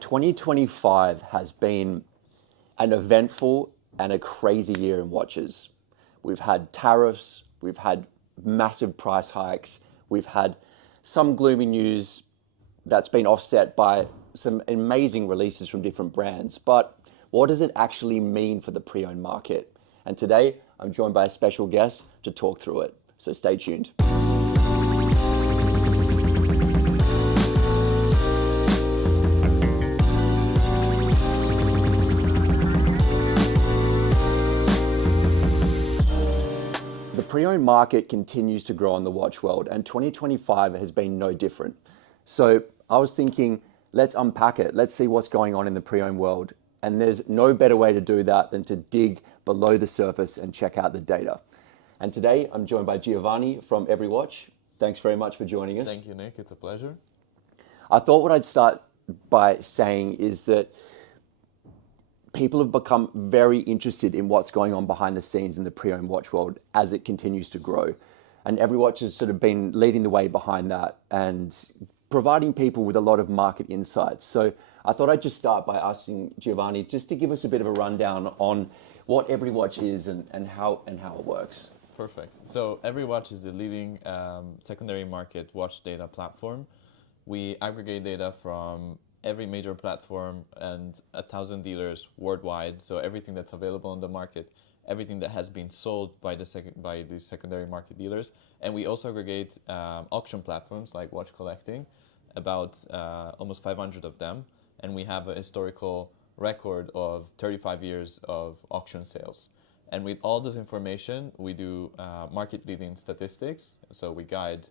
2025 has been an eventful and a crazy year in watches. We've had tariffs, we've had massive price hikes, we've had some gloomy news that's been offset by some amazing releases from different brands. But what does it actually mean for the pre-owned market? And today I'm joined by a special guest to talk through it. So stay tuned. The pre-owned market continues to grow in the watch world, and 2025 has been no different. So I was thinking, let's unpack it. Let's see what's going on in the pre-owned world. And there's no better way to do that than to dig below the surface and check out the data. And today I'm joined by Giovanni from EveryWatch. Thanks very much for joining us. Thank you, Nick. It's a pleasure. I thought what I'd start by saying is that people have become very interested in what's going on behind the scenes in the pre-owned watch world as it continues to grow. And EveryWatch has sort of been leading the way behind that and providing people with a lot of market insights. So I thought I'd just start by asking Giovanni just to give us a bit of a rundown on what EveryWatch is and how it works. Perfect. So EveryWatch is the leading secondary market watch data platform. We aggregate data from every major platform and 1,000 dealers worldwide. So everything that's available on the market, everything that has been sold by these secondary market dealers. And we also aggregate auction platforms like Watch Collecting, about almost 500 of them. And we have a historical record of 35 years of auction sales. And with all this information, we do market-leading statistics. So we guide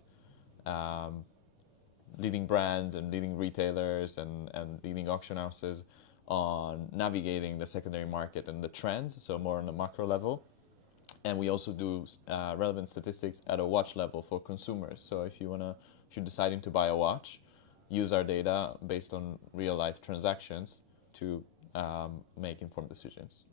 leading brands and leading retailers and leading auction houses on navigating the secondary market and the trends, so more on the macro level. And we also do relevant statistics at a watch level for consumers. So if you're deciding to buy a watch, use our data based on real-life transactions to make informed decisions.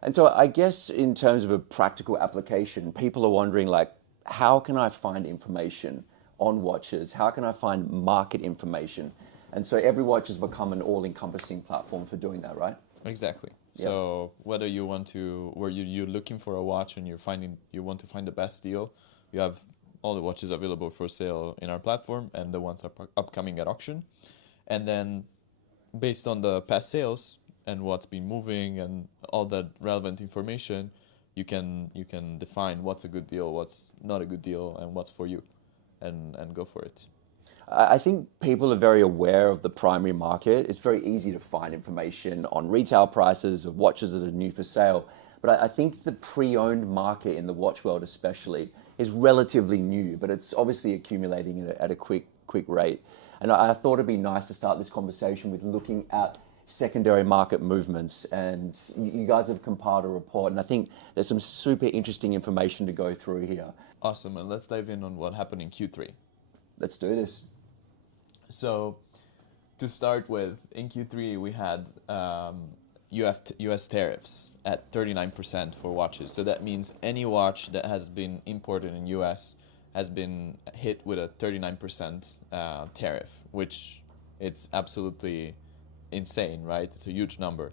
And so I guess in terms of a practical application, people are wondering, like, how can I find information on watches? How can I find market information? And so EveryWatch has become an all-encompassing platform for doing that, right? Exactly. Yep. So whether you're looking for a watch and you want to find the best deal, you have all the watches available for sale in our platform and the ones are upcoming at auction. And then based on the past sales and what's been moving and all that relevant information, you can define what's a good deal, what's not a good deal, and what's for you, and go for it. I think people are very aware of the primary market. It's very easy to find information on retail prices of watches that are new for sale. But I think the pre-owned market in the watch world especially is relatively new, but it's obviously accumulating at a quick rate. And I thought it'd be nice to start this conversation with looking at secondary market movements. And you guys have compiled a report, and I think there's some super interesting information to go through here. Awesome, and let's dive in on what happened in Q3. Let's do this. So, to start with, in Q3 we had US tariffs at 39% for watches. So that means any watch that has been imported in US has been hit with a 39% tariff, which it's absolutely insane, right? It's a huge number.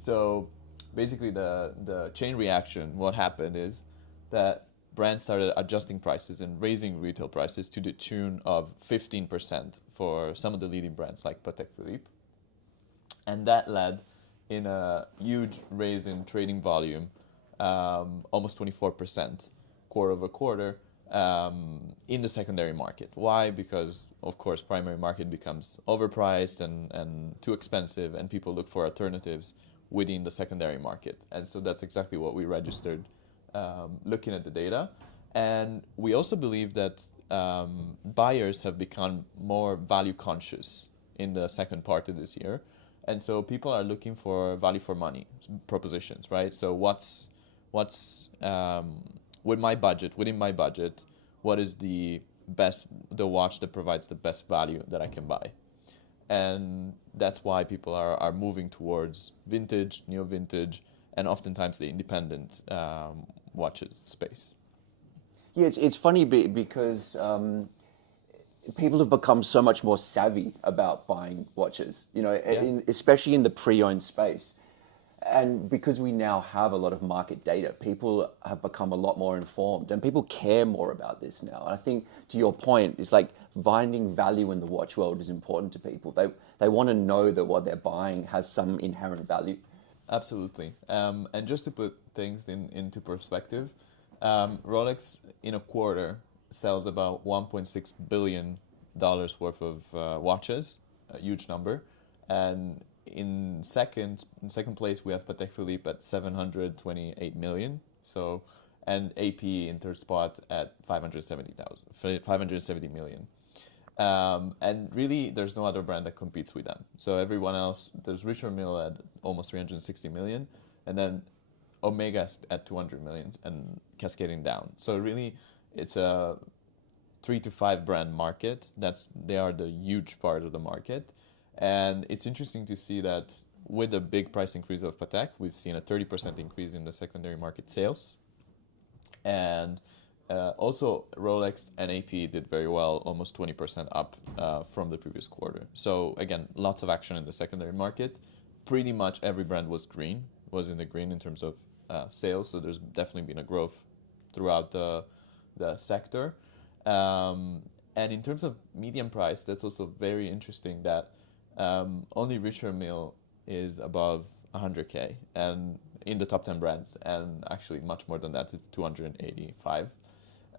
So basically the chain reaction, what happened is that brands started adjusting prices and raising retail prices to the tune of 15% for some of the leading brands like Patek Philippe. And that led in a huge raise in trading volume, almost 24% quarter over quarter in the secondary market. Why? Because, of course, primary market becomes overpriced and too expensive, and people look for alternatives within the secondary market. And so that's exactly what we registered looking at the data. And we also believe that buyers have become more value conscious in the second part of this year. And so people are looking for value for money propositions, right? So what's within my budget, what is the watch that provides the best value that I can buy? And that's why people are moving towards vintage, neo-vintage, and oftentimes the independent watches space. Yeah, it's funny because people have become so much more savvy about buying watches, Yeah. especially in the pre-owned space. And because we now have a lot of market data, people have become a lot more informed and people care more about this now. And I think to your point, it's like finding value in the watch world is important to people. They want to know that what they're buying has some inherent value. Absolutely. And just to put things into perspective, Rolex in a quarter sells about $1.6 billion worth of watches, a huge number. And in second place, we have Patek Philippe at 728 million. So, and AP in third spot at 570 million. And really, there's no other brand that competes with them. So everyone else, there's Richard Mille at almost 360 million, and then Omega at 200 million, and cascading down. So really, it's a 3 to 5 brand market. They are the huge part of the market, and it's interesting to see that with the big price increase of Patek, we've seen a 30% increase in the secondary market sales, and also, Rolex and AP did very well, almost 20% up from the previous quarter. So again, lots of action in the secondary market. Pretty much every brand was in the green in terms of sales. So there's definitely been a growth throughout the sector. And in terms of median price, that's also very interesting that only Richard Mille is above 100K and in the top 10 brands, and actually much more than that, it's 285.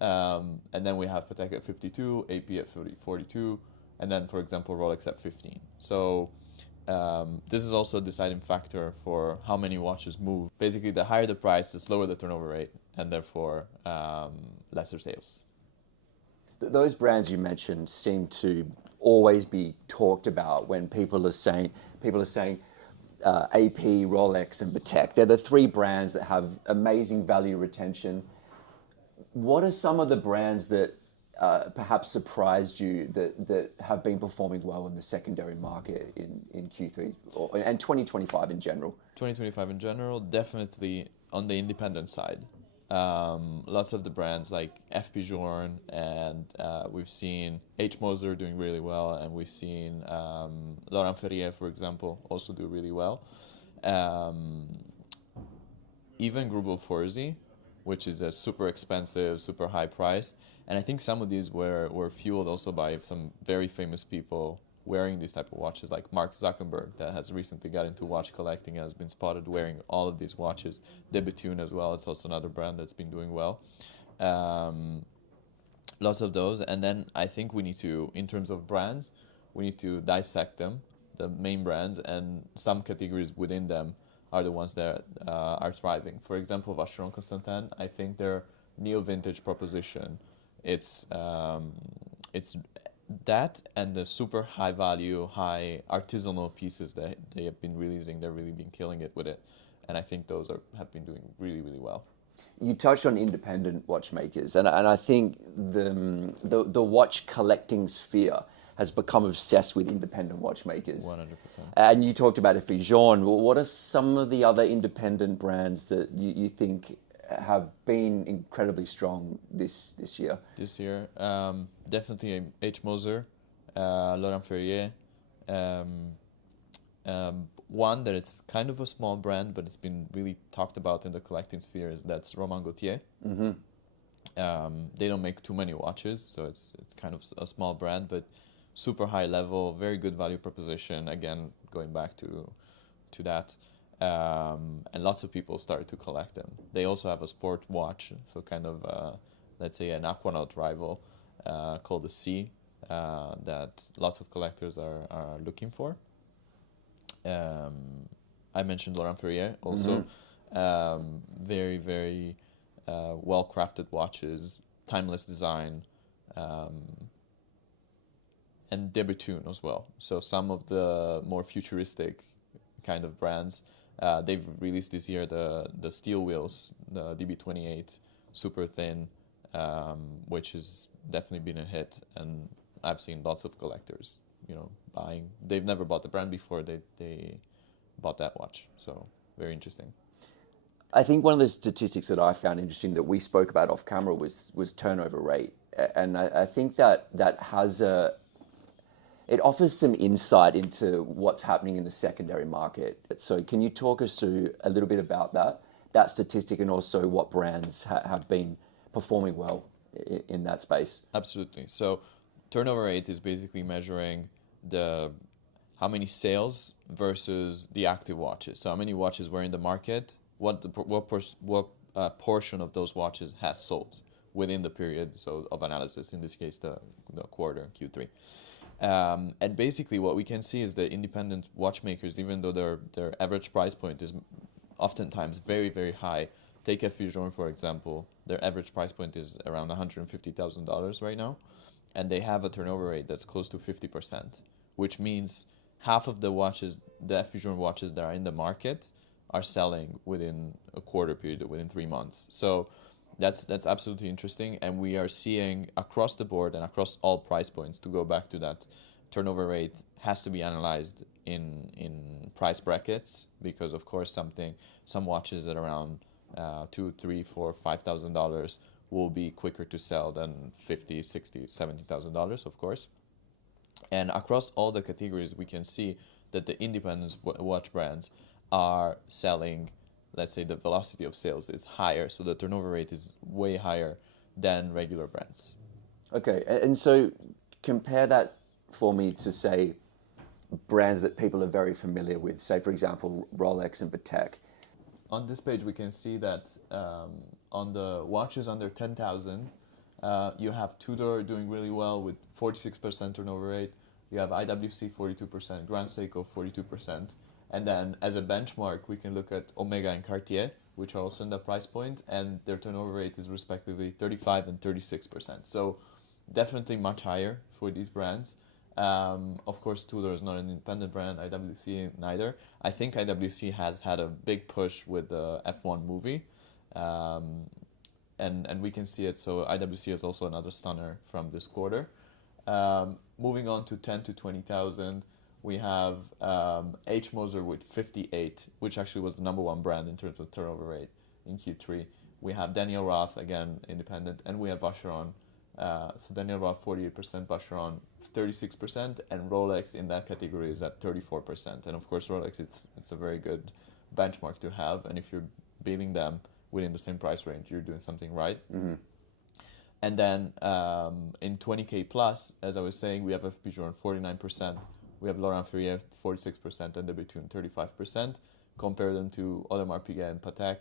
And then we have Patek at 52, AP at 42, and then, for example, Rolex at 15. So this is also a deciding factor for how many watches move. Basically, the higher the price, the slower the turnover rate, and therefore lesser sales. Those brands you mentioned seem to always be talked about when people are saying AP, Rolex, and Patek. They're the three brands that have amazing value retention. What are some of the brands that perhaps surprised you that have been performing well in the secondary market in Q3 and 2025 in general? 2025 in general, definitely on the independent side. Lots of the brands like FP Journe, and we've seen H. Moser doing really well, and we've seen Laurent Ferrier, for example, also do really well. Even Grubel Forsey, which is a super expensive, super high priced. And I think some of these were fueled also by some very famous people wearing these type of watches, like Mark Zuckerberg, that has recently got into watch collecting and has been spotted wearing all of these watches. Debutune as well, it's also another brand that's been doing well. Lots of those. And then I think we need to, in terms of brands, we need to dissect them, the main brands, and some categories within them are the ones that are thriving. For example, Vacheron Constantin, I think their neo-vintage proposition, it's that and the super high value, high artisanal pieces that they have been releasing, they're really been killing it with it. And I think those have been doing really, really well. You touched on independent watchmakers, and I think the watch collecting sphere has become obsessed with independent watchmakers. 100%. And you talked about FP Journe. What are some of the other independent brands that you think have been incredibly strong this year? This year, definitely H. Moser, Laurent Ferrier. One that it's kind of a small brand, but it's been really talked about in the collecting sphere that's Romain Gaultier. Mm-hmm. They don't make too many watches, so it's kind of a small brand, but super high level, very good value proposition. Again, going back to that, and lots of people started to collect them. They also have a sport watch, so kind of let's say an Aquanaut rival called the C, that lots of collectors are looking for. I mentioned Laurent Ferrier also. Mm-hmm. Very, very well crafted watches, timeless design. And Debutune as well. So some of the more futuristic kind of brands, they've released this year the steel wheels, the DB28, super thin, which has definitely been a hit. And I've seen lots of collectors, buying. They've never bought the brand before. They bought that watch. So very interesting. I think one of the statistics that I found interesting that we spoke about off camera was turnover rate. and I think that it offers some insight into what's happening in the secondary market. So can you talk us through a little bit about that statistic, and also what brands have been performing well in that space? Absolutely. So turnover rate is basically measuring the how many sales versus the active watches. So how many watches were in the market, what portion of those watches has sold within the period of analysis, in this case the quarter Q3. And basically what we can see is that independent watchmakers, even though their average price point is oftentimes very, very high. Take FP Journe, for example. Their average price point is around $150,000 right now, and they have a turnover rate that's close to 50%, which means half of the watches, the FP Journe watches that are in the market, are selling within a quarter period, within 3 months. So that's absolutely interesting, and we are seeing across the board and across all price points, to go back to that, turnover rate has to be analyzed in price brackets, because of course some watches at around $2, $3, $4, $5,000 will be quicker to sell than $50, $60, $70,000, of course. And across all the categories, we can see that the independent watch brands are selling, let's say the velocity of sales is higher, so the turnover rate is way higher than regular brands. Okay, and so compare that for me to, say, brands that people are very familiar with, say, for example, Rolex and Patek. On this page, we can see that on the watches under 10,000, you have Tudor doing really well with 46% turnover rate. You have IWC 42%, Grand Seiko 42%. And then as a benchmark, we can look at Omega and Cartier, which are also in that price point, and their turnover rate is respectively 35 and 36%. So definitely much higher for these brands. Of course, Tudor is not an independent brand, IWC neither. I think IWC has had a big push with the F1 movie, and we can see it. So IWC is also another stunner from this quarter. Moving on to 10 to 20,000, we have H. Moser with 58, which actually was the number one brand in terms of turnover rate in Q3. We have Daniel Roth, again independent, and we have Vacheron. So Daniel Roth 48%, Vacheron 36%, and Rolex in that category is at 34%. And of course, Rolex, it's a very good benchmark to have. And if you're beating them within the same price range, you're doing something right. Mm-hmm. And then in 20K plus, as I was saying, we have FP Journe 49%, we have Laurent Ferrier 46%, and Debutune 35%. Compare them to Audemars Piguet and Patek,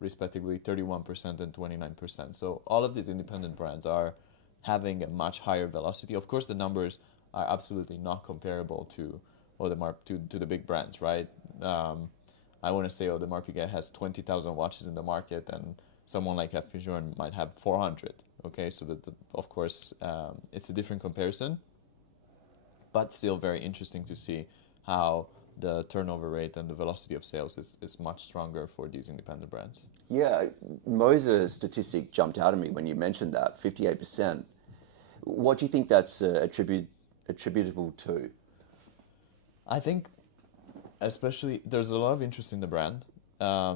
respectively 31% and 29%. So all of these independent brands are having a much higher velocity. Of course, the numbers are absolutely not comparable to Audemars, to the big brands, right? I want to say Audemars Piguet has 20,000 watches in the market, and someone like FP Journe might have 400. Okay, so of course, it's a different comparison, but still very interesting to see how the turnover rate and the velocity of sales is much stronger for these independent brands. Yeah, Moser's statistic jumped out at me when you mentioned that, 58%. What do you think that's attributable to? I think especially there's a lot of interest in the brand.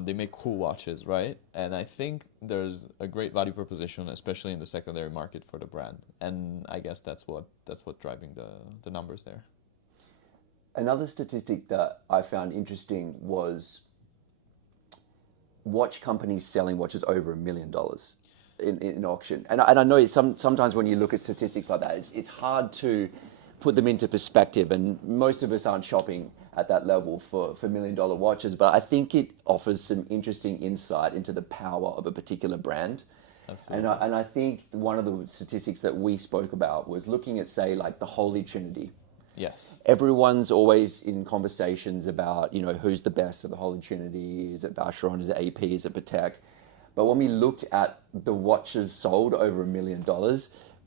They make cool watches, right? And I think there's a great value proposition, especially in the secondary market for the brand. And I guess that's what driving the numbers there. Another statistic that I found interesting was watch companies selling watches over $1 million in auction. And I know sometimes when you look at statistics like that, it's hard to put them into perspective, and most of us aren't shopping at that level for $1 million watches, but I think it offers some interesting insight into the power of a particular brand. Absolutely. And I think one of the statistics that we spoke about was looking at, say, like the Holy Trinity. Yes. Everyone's always in conversations about, who's the best of the Holy Trinity. Is it Vacheron? Is it AP? Is it Patek? But when we looked at the watches sold over $1 million,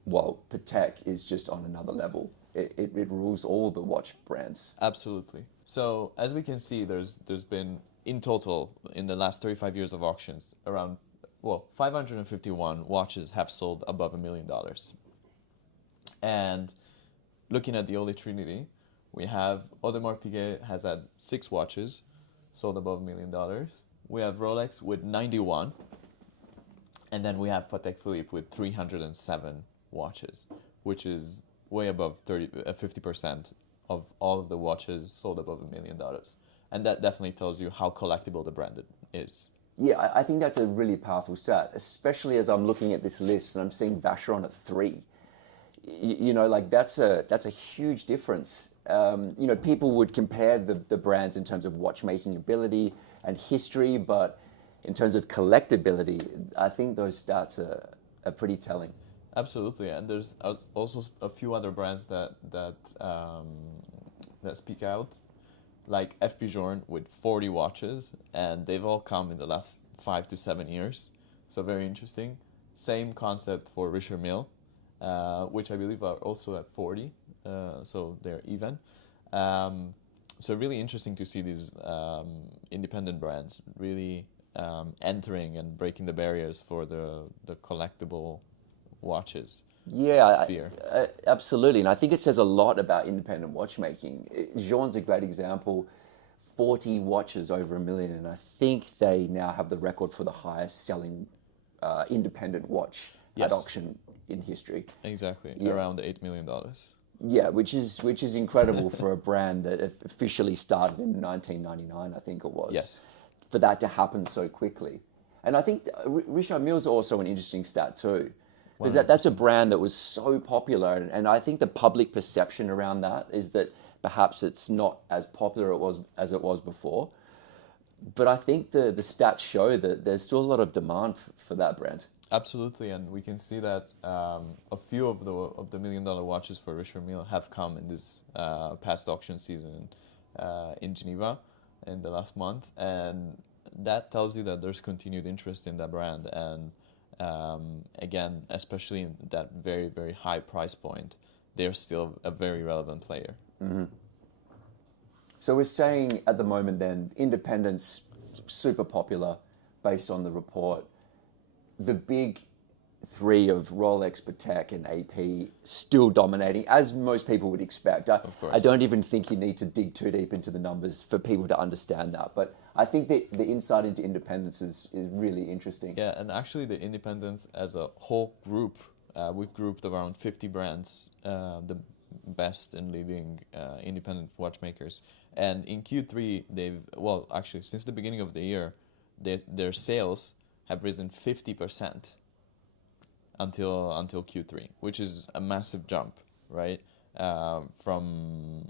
well, Patek is just on another level. It rules all the watch brands. Absolutely. So as we can see, there's been, in total, in the last 35 years of auctions, around 551 watches have sold above $1 million. And looking at the Holy Trinity, we have Audemars Piguet has had 6 watches sold above $1 million. We have Rolex with 91. And then we have Patek Philippe with 307 watches, which is way above 50% of all of the watches sold above $1 million. And that definitely tells you how collectible the brand is. Yeah, I think that's a really powerful stat, especially as I'm looking at this list and I'm seeing Vacheron at 3. You know, like that's a huge difference. You know, people would compare the brands in terms of watchmaking ability and history, but in terms of collectability, I think those stats are pretty telling. Absolutely, and there's also a few other brands that speak out, like FP Journe with 40 watches, and they've all come in the last 5 to 7 years. So very interesting. Same concept for Richard Mille, which I believe are also at 40, so they're even. So really interesting to see these independent brands really entering and breaking the barriers for the collectible watches Yeah, sphere. absolutely. And I think it says a lot about independent watchmaking. Jean's a great example. 40 watches over 1 million, and I think they now have the record for the highest selling independent watch at Yes. auction in history. Exactly, Yeah. around $8 million. Yeah, which is incredible for a brand that officially started in 1999, I think it was. Yes. For that to happen so quickly. And I think Richard Mille is also an interesting stat too. Because that's a brand that was so popular, and I think the public perception around that is that perhaps it's not as popular as it was before. But I think the stats show that there's still a lot of demand for that brand. Absolutely, and we can see that a few of the $1 million watches for Richard Mille have come in this past auction season in Geneva in the last month, and that tells you that there's continued interest in that brand. And again, especially in that very, very high price point, they're still a very relevant player. So we're saying at the moment then, independence, super popular based on the report. The big three of Rolex, Patek, and AP still dominating, as most people would expect. Of course. I don't even think you need to dig too deep into the numbers for people to understand that. But I think that the insight into independence is really interesting. Yeah, and actually the independents as a whole group, we've grouped around 50 brands, the best and leading independent watchmakers. And in Q3, actually since the beginning of the year, their sales have risen 50% until Q3, which is a massive jump, right? From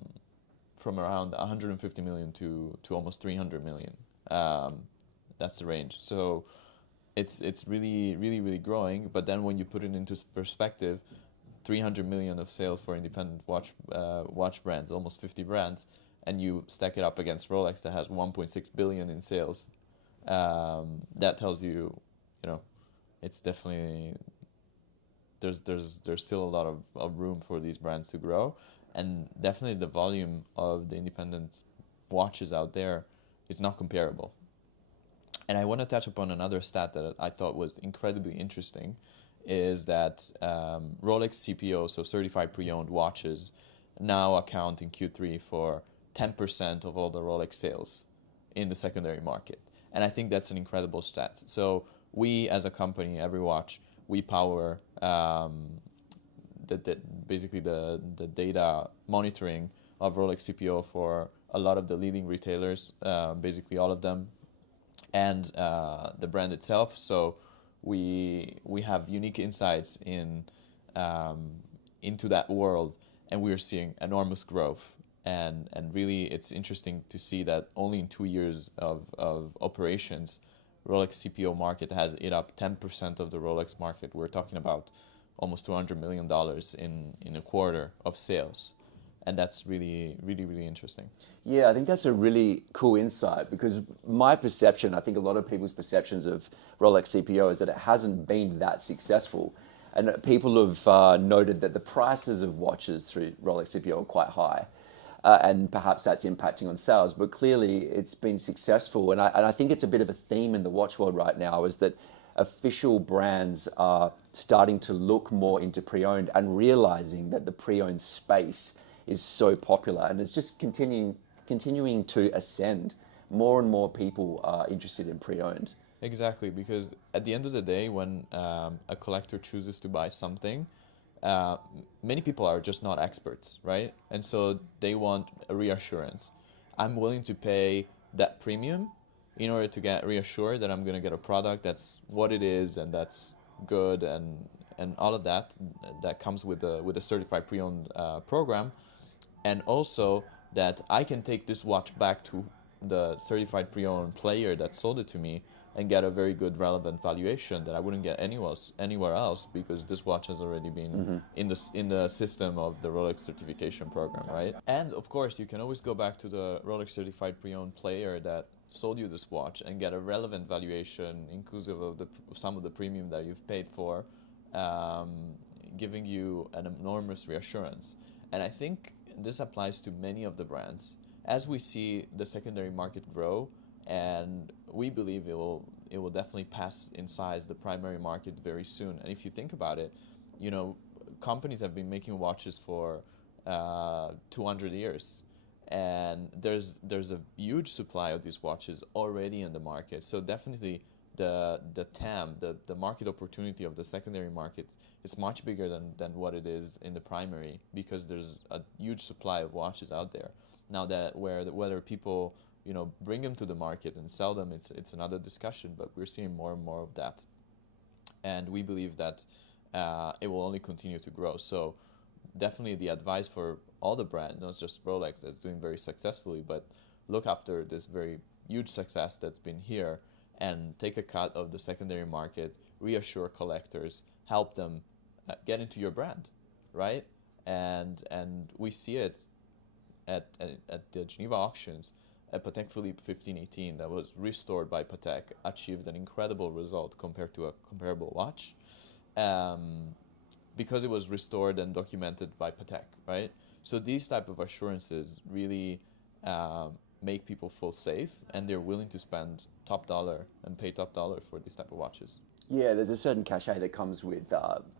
around 150 million to almost 300 million. That's the range. So it's really, really, really growing. But then when you put it into perspective, 300 million of sales for independent watch brands, almost 50 brands, and you stack it up against Rolex that has 1.6 billion in sales, that tells you, it's definitely there's still a lot of room for these brands to grow, and definitely the volume of the independent watches out there is not comparable. And I want to touch upon another stat that I thought was incredibly interesting, is that Rolex CPO, so certified pre-owned watches, now account in Q3 for 10% of all the Rolex sales in the secondary market. And I think that's an incredible stat. So we, as a company, EveryWatch, we power basically the data monitoring of Rolex CPO for a lot of the leading retailers, basically all of them, and the brand itself. So we have unique insights into that world, and we are seeing enormous growth. And really, it's interesting to see that only in 2 years of operations, Rolex CPO market has ate up 10% of the Rolex market. We're talking about almost $200 million in a quarter of sales. And that's really, really, really interesting. Yeah, I think that's a really cool insight, because my perception, I think a lot of people's perceptions of Rolex CPO is that it hasn't been that successful. And people have noted that the prices of watches through Rolex CPO are quite high. And perhaps that's impacting on sales, but clearly it's been successful. And I think it's a bit of a theme in the watch world right now, is that official brands are starting to look more into pre-owned and realizing that the pre-owned space is so popular, and it's just continuing to ascend. More and more people are interested in pre-owned. Exactly, because at the end of the day, when a collector chooses to buy something, uh, many people are just not experts, right? And so they want a reassurance. I'm willing to pay that premium in order to get reassured that I'm going to get a product that's what it is and that's good, and all of that comes with a certified pre-owned program, and also that I can take this watch back to the certified pre-owned player that sold it to me and get a very good relevant valuation that I wouldn't get anywhere else, because this watch has already been in the system of the Rolex certification program, right? And of course, you can always go back to the Rolex certified pre-owned player that sold you this watch and get a relevant valuation, inclusive of some of the premium that you've paid for, giving you an enormous reassurance. And I think this applies to many of the brands. As we see the secondary market grow, and we believe it will definitely pass in size the primary market very soon. And if you think about it, companies have been making watches for 200 years, and there's a huge supply of these watches already in the market. So definitely the TAM, the market opportunity of the secondary market is much bigger than what it is in the primary, because there's a huge supply of watches out there. Now whether people bring them to the market and sell them, it's another discussion, but we're seeing more and more of that. And we believe that it will only continue to grow. So definitely the advice for all the brands, not just Rolex that's doing very successfully, but look after this very huge success that's been here and take a cut of the secondary market, reassure collectors, help them get into your brand, right? And we see it at the Geneva auctions. A Patek Philippe 1518 that was restored by Patek achieved an incredible result compared to a comparable watch, because it was restored and documented by Patek, right? So these type of assurances really make people feel safe, and they're willing to spend top dollar and pay top dollar for these type of watches. Yeah, there's a certain cachet that comes with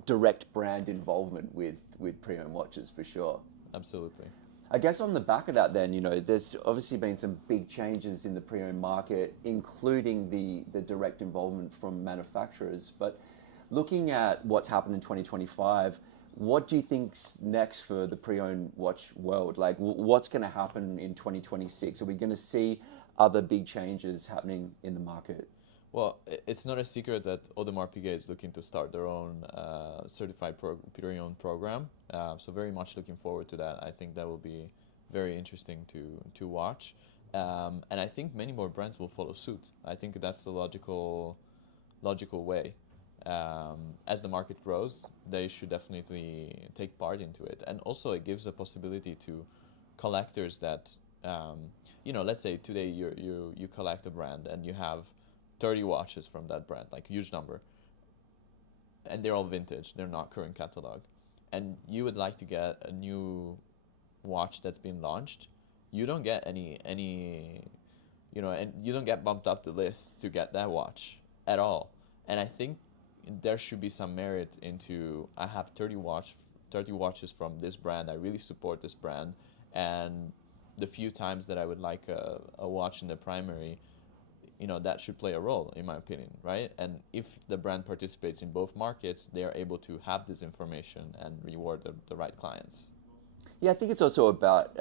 direct brand involvement with pre-owned watches, for sure. Absolutely. I guess on the back of that then, there's obviously been some big changes in the pre-owned market, including the direct involvement from manufacturers. But looking at what's happened in 2025, what do you think's next for the pre-owned watch world? Like, what's going to happen in 2026? Are we going to see other big changes happening in the market? Well, it's not a secret that Audemars Piguet is looking to start their own certified pre-owned program. So very much looking forward to that. I think that will be very interesting to watch. And I think many more brands will follow suit. I think that's the logical way. As the market grows, they should definitely take part into it. And also it gives a possibility to collectors that, let's say today you collect a brand and you have 30 watches from that brand, like huge number, and they're all vintage, they're not current catalog, and you would like to get a new watch that's been launched, you don't get any and you don't get bumped up the list to get that watch at all. And I think there should be some merit into, I have 30 watches from this brand, I really support this brand, and the few times that I would like a watch in the primary, that should play a role, in my opinion, right? And if the brand participates in both markets, they are able to have this information and reward the right clients. Yeah, I think it's also about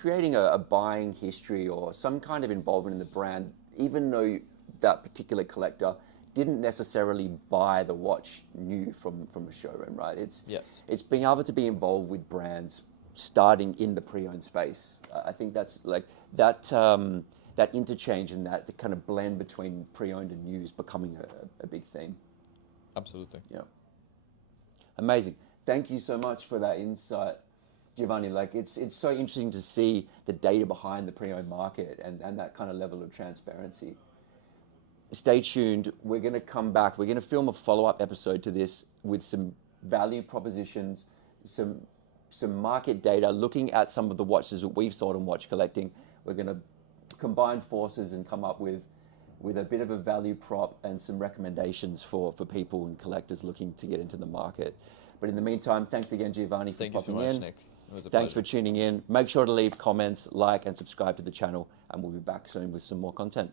creating a buying history or some kind of involvement in the brand, even though that particular collector didn't necessarily buy the watch new from a showroom, right? It's being able to be involved with brands starting in the pre-owned space. I think that's like that interchange and that the kind of blend between pre-owned and new is becoming a big thing. Absolutely. Yeah. Amazing. Thank you so much for that insight, Giovanni. Like, it's so interesting to see the data behind the pre-owned market and that kind of level of transparency. Stay tuned. We're going to come back. We're going to film a follow-up episode to this with some value propositions, some market data, looking at some of the watches that we've sold in watch collecting. We're going to combine forces and come up with a bit of a value prop and some recommendations for people and collectors looking to get into the market. But in the meantime, thanks again, Giovanni, for Thank you so popping much, in. Nick. It was a Thanks pleasure. for tuning in. Make sure to leave comments, like, and subscribe to the channel, and we'll be back soon with some more content.